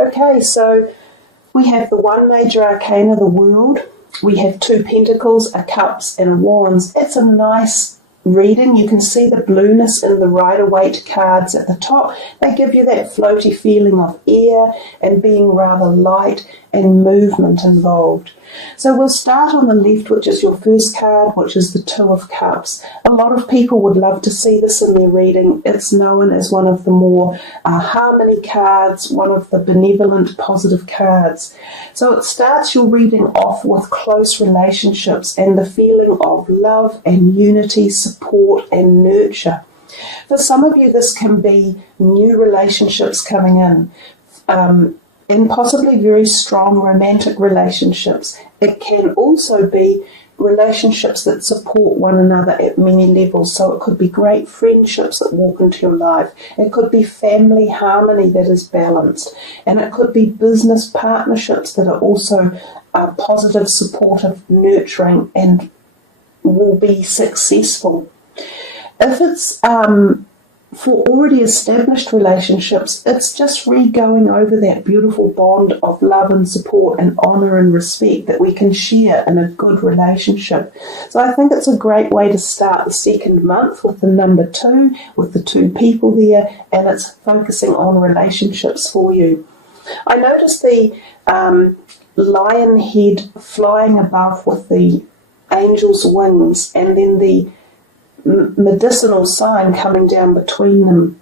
Okay, so we have the one major arcana, the World. We have 2 Pentacles, a Cups, and a Wands. It's a nice reading. You can see the blueness in the Rider-Waite cards at the top. They give you that floaty feeling of air and being rather light and movement involved. So we'll start on the left, which is your first card, which is the 2 of Cups. A lot of people would love to see this in their reading. It's known as one of the more harmony cards, one of the benevolent, positive cards. So it starts your reading off with close relationships and the feeling of love and unity, support and nurture. For some of you, this can be new relationships coming in. And possibly very strong romantic relationships. It can also be relationships that support one another at many levels. So it could be great friendships that walk into your life. It could be family harmony that is balanced. And it could be business partnerships that are also positive, supportive, nurturing, and will be successful. If it's for already established relationships, it's just re-going over that beautiful bond of love and support and honour and respect that we can share in a good relationship. So I think it's a great way to start the second month with the number 2, with the 2 people there, and it's focusing on relationships for you. I noticed the lion head flying above with the angel's wings, and then the medicinal sign coming down between them.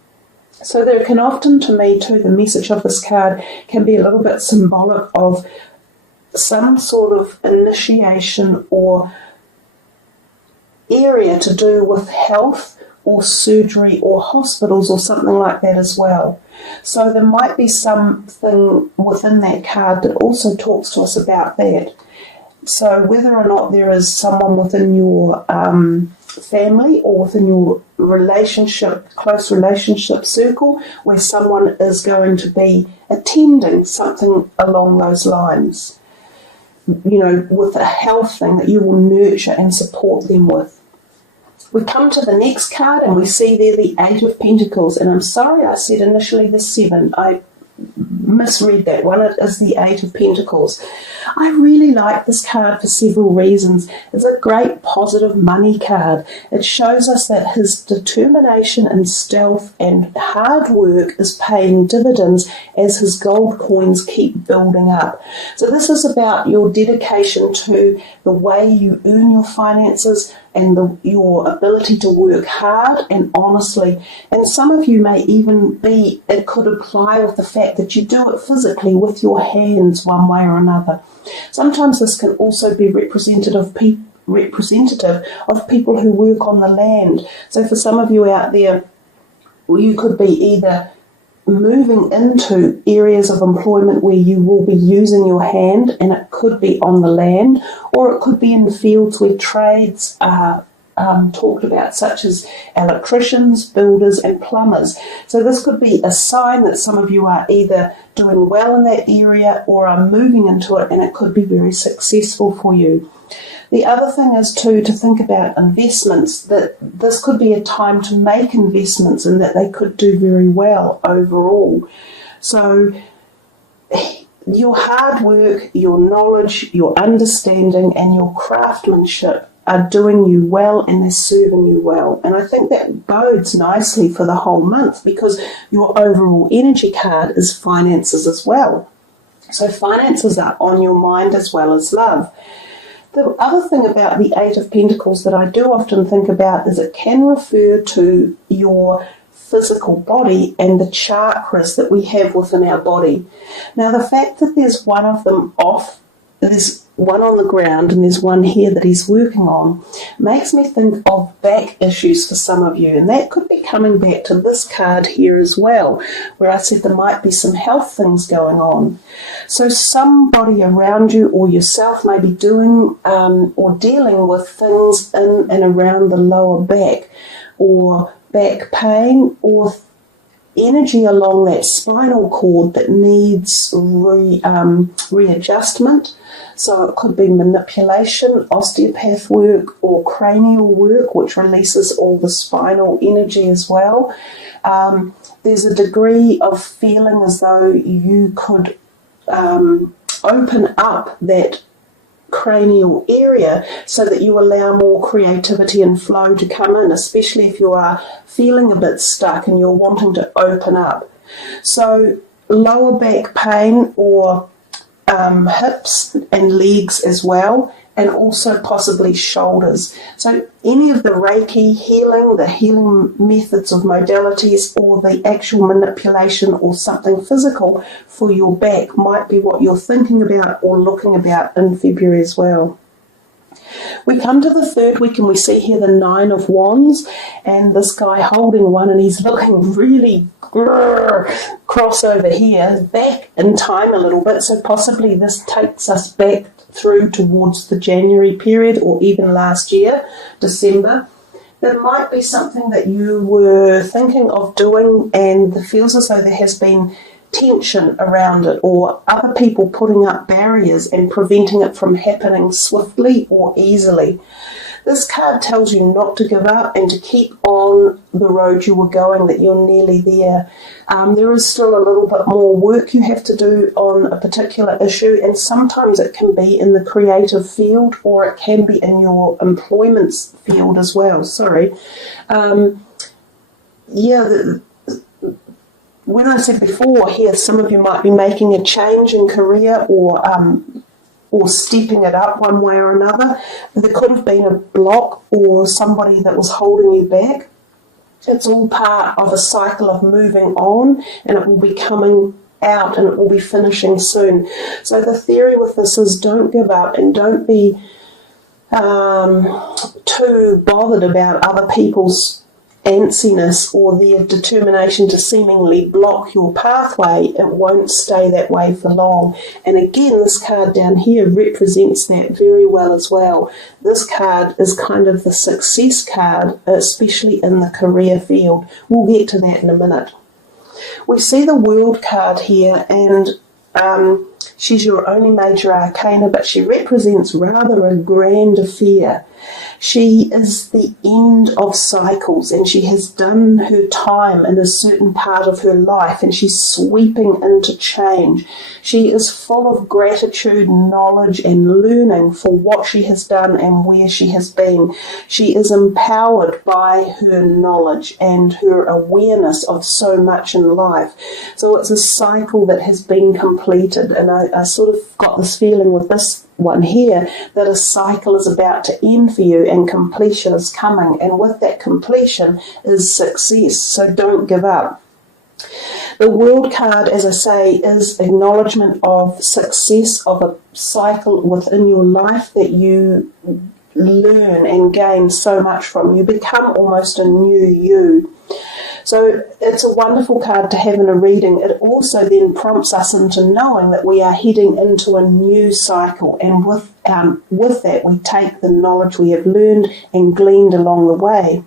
So there can often, to me too, the message of this card can be a little bit symbolic of some sort of initiation or area to do with health or surgery or hospitals or something like that as well. So there might be something within that card that also talks to us about that. So whether or not there is someone within your family or within your relationship, close relationship circle, where someone is going to be attending something along those lines, you know, with a health thing that you will nurture and support them with. We come to the next card and we see there the 8 of Pentacles, and I'm sorry I said initially the 7. I misread that one. It is the 8 of Pentacles. I really like this card for several reasons. It's a great positive money card. It shows us that his determination and stealth and hard work is paying dividends as his gold coins keep building up. So this is about your dedication to the way you earn your finances and your ability to work hard and honestly. And some of you may even be, it could apply with the fact that you do it physically with your hands one way or another. Sometimes this can also be representative of people who work on the land. So for some of you out there, you could be either moving into areas of employment where you will be using your hand, and it could be on the land, or it could be in the fields where trades are talked about, such as electricians, builders and plumbers. So this could be a sign that some of you are either doing well in that area or are moving into it, and it could be very successful for you. The other thing is too to think about investments, that this could be a time to make investments and that they could do very well overall. So your hard work, your knowledge, your understanding and your craftsmanship are doing you well and they're serving you well. And I think that bodes nicely for the whole month because your overall energy card is finances as well. So finances are on your mind as well as love. The other thing about the 8 of Pentacles that I do often think about is it can refer to your physical body and the chakras that we have within our body. Now the fact that there's one of them off, there's one on the ground and there's one here that he's working on, makes me think of back issues for some of you, and that could be coming back to this card here as well, where I said there might be some health things going on. So somebody around you or yourself may be doing or dealing with things in and around the lower back, or back pain, or energy along that spinal cord that needs readjustment. So it could be manipulation, osteopath work, or cranial work, which releases all the spinal energy as well. There there's a degree of feeling as though you could open up that cranial area so that you allow more creativity and flow to come in, especially if you are feeling a bit stuck and you're wanting to open up. So lower back pain or hips and legs as well, and also possibly shoulders. So any of the Reiki healing, the healing methods of modalities, or the actual manipulation or something physical for your back might be what you're thinking about or looking about in February as well. We come to the third week and we see here the Nine of Wands and this guy holding one, and he's looking really cross over here, back in time a little bit, so possibly this takes us back through towards the January period or even last year, December. There might be something that you were thinking of doing and it feels as though there has been tension around it, or other people putting up barriers and preventing it from happening swiftly or easily. This card tells you not to give up and to keep on the road you were going, that you're nearly there. There is still a little bit more work you have to do on a particular issue, and sometimes it can be in the creative field or it can be in your employment field as well. When I said before here, some of you might be making a change in career or stepping it up one way or another. There could have been a block or somebody that was holding you back. It's all part of a cycle of moving on, and it will be coming out and it will be finishing soon. So the theory with this is don't give up and don't be too bothered about other people's antsiness or their determination to seemingly block your pathway. It won't stay that way for long. And again, this card down here represents that very well as well. This card is kind of the success card, especially in the career field. We'll get to that in a minute. We see the World card here, and she's your only major arcana, but she represents rather a grand affair. She is the end of cycles, and she has done her time in a certain part of her life, and she's sweeping into change. She is full of gratitude, knowledge, and learning for what she has done and where she has been. She is empowered by her knowledge and her awareness of so much in life. So it's a cycle that has been completed, and I sort of got this feeling with this one here that a cycle is about to end for you and completion is coming, and with that completion is success, so don't give up. The World card, as I say, is acknowledgement of success of a cycle within your life that you learn and gain so much from. You become almost a new you. So it's a wonderful card to have in a reading. It also then prompts us into knowing that we are heading into a new cycle, and with that we take the knowledge we have learned and gleaned along the way.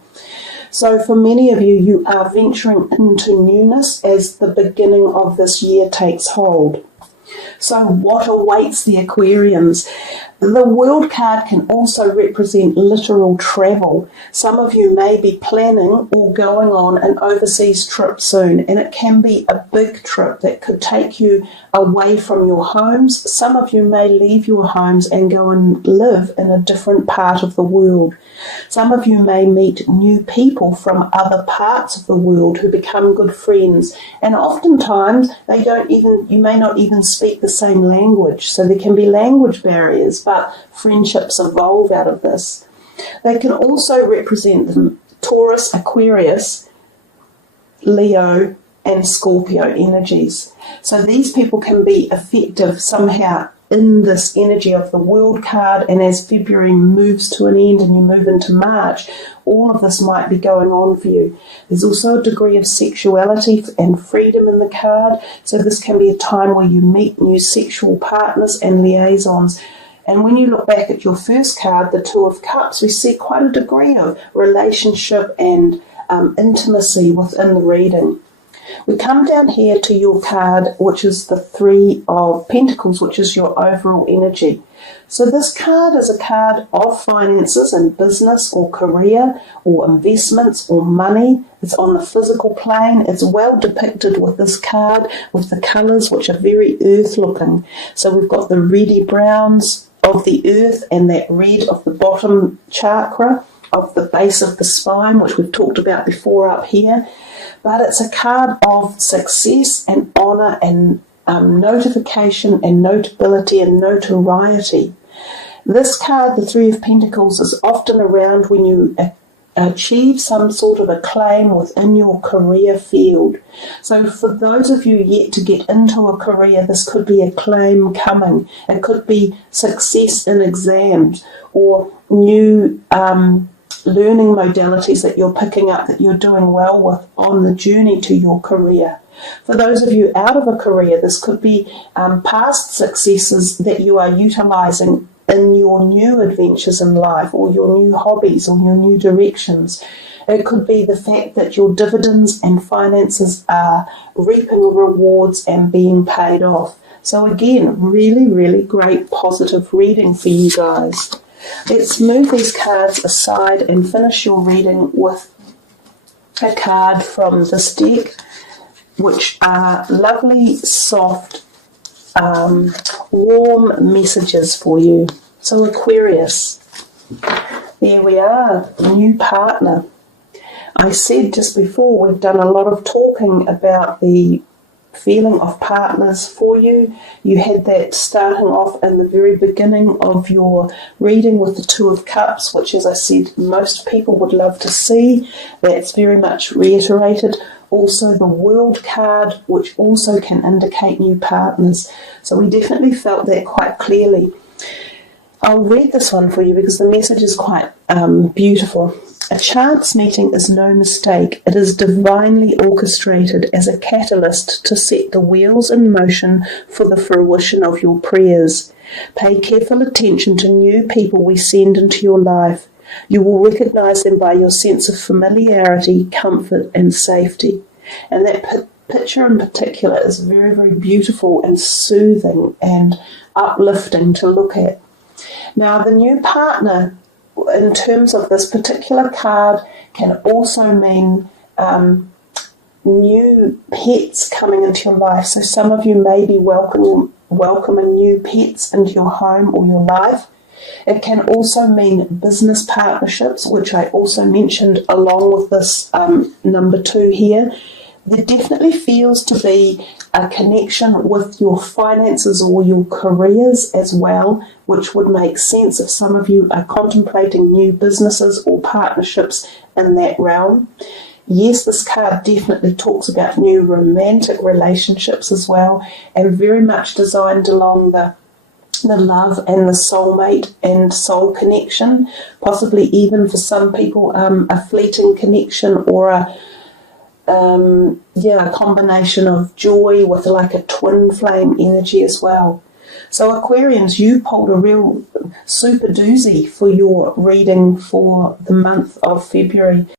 So for many of you, you are venturing into newness as the beginning of this year takes hold. So what awaits the Aquarians? The World card can also represent literal travel. Some of you may be planning or going on an overseas trip soon, and it can be a big trip that could take you away from your homes. Some of you may leave your homes and go and live in a different part of the world. Some of you may meet new people from other parts of the world who become good friends, and oftentimes you may not even speak the same language, so there can be language barriers, but friendships evolve out of this. They can also represent the Taurus, Aquarius, Leo, and Scorpio energies. So these people can be effective somehow in this energy of the World card, and as February moves to an end and you move into March, all of this might be going on for you. There's also a degree of sexuality and freedom in the card, so this can be a time where you meet new sexual partners and liaisons. And when you look back at your first card, the Two of Cups, we see quite a degree of relationship and intimacy within the reading. We come down here to your card, which is the Three of Pentacles, which is your overall energy. So this card is a card of finances and business or career or investments or money. It's on the physical plane. It's well depicted with this card with the colours, which are very earth looking. So we've got the reddy browns of the earth and that red of the bottom chakra of the base of the spine, which we've talked about before up here. But it's a card of success and honour and notification and notability and notoriety. This card, the Three of Pentacles, is often around when you achieve some sort of acclaim within your career field. So for those of you yet to get into a career, this could be acclaim coming. It could be success in exams or new learning modalities that you're picking up that you're doing well with on the journey to your career. For those of you out of a career, this could be past successes that you are utilising in your new adventures in life or your new hobbies or your new directions. It could be the fact that your dividends and finances are reaping rewards and being paid off. So again, really, really great positive reading for you guys. Let's move these cards aside and finish your reading with a card from this deck, which are lovely, soft, warm messages for you. So Aquarius, there we are, new partner. I said just before we've done a lot of talking about the feeling of partners for you. You had that starting off in the very beginning of your reading with the Two of Cups, which, as I said, most people would love to see. That's very much reiterated. Also the World card, which also can indicate new partners. So we definitely felt that quite clearly. I'll read this one for you because the message is quite beautiful. A chance meeting is no mistake. It is divinely orchestrated as a catalyst to set the wheels in motion for the fruition of your prayers. Pay careful attention to new people we send into your life. You will recognize them by your sense of familiarity, comfort, and safety. And that picture in particular is very, very beautiful and soothing and uplifting to look at. Now, the new partner, in terms of this particular card, can also mean new pets coming into your life. So some of you may be welcoming new pets into your home or your life. It can also mean business partnerships, which I also mentioned along with this number 2 here. There definitely feels to be a connection with your finances or your careers as well, which would make sense if some of you are contemplating new businesses or partnerships in that realm. Yes, this card definitely talks about new romantic relationships as well, and very much designed along the love and the soulmate and soul connection, possibly even for some people a fleeting connection or a combination of joy with like a twin flame energy as well. So Aquarians, you pulled a real super doozy for your reading for the month of February.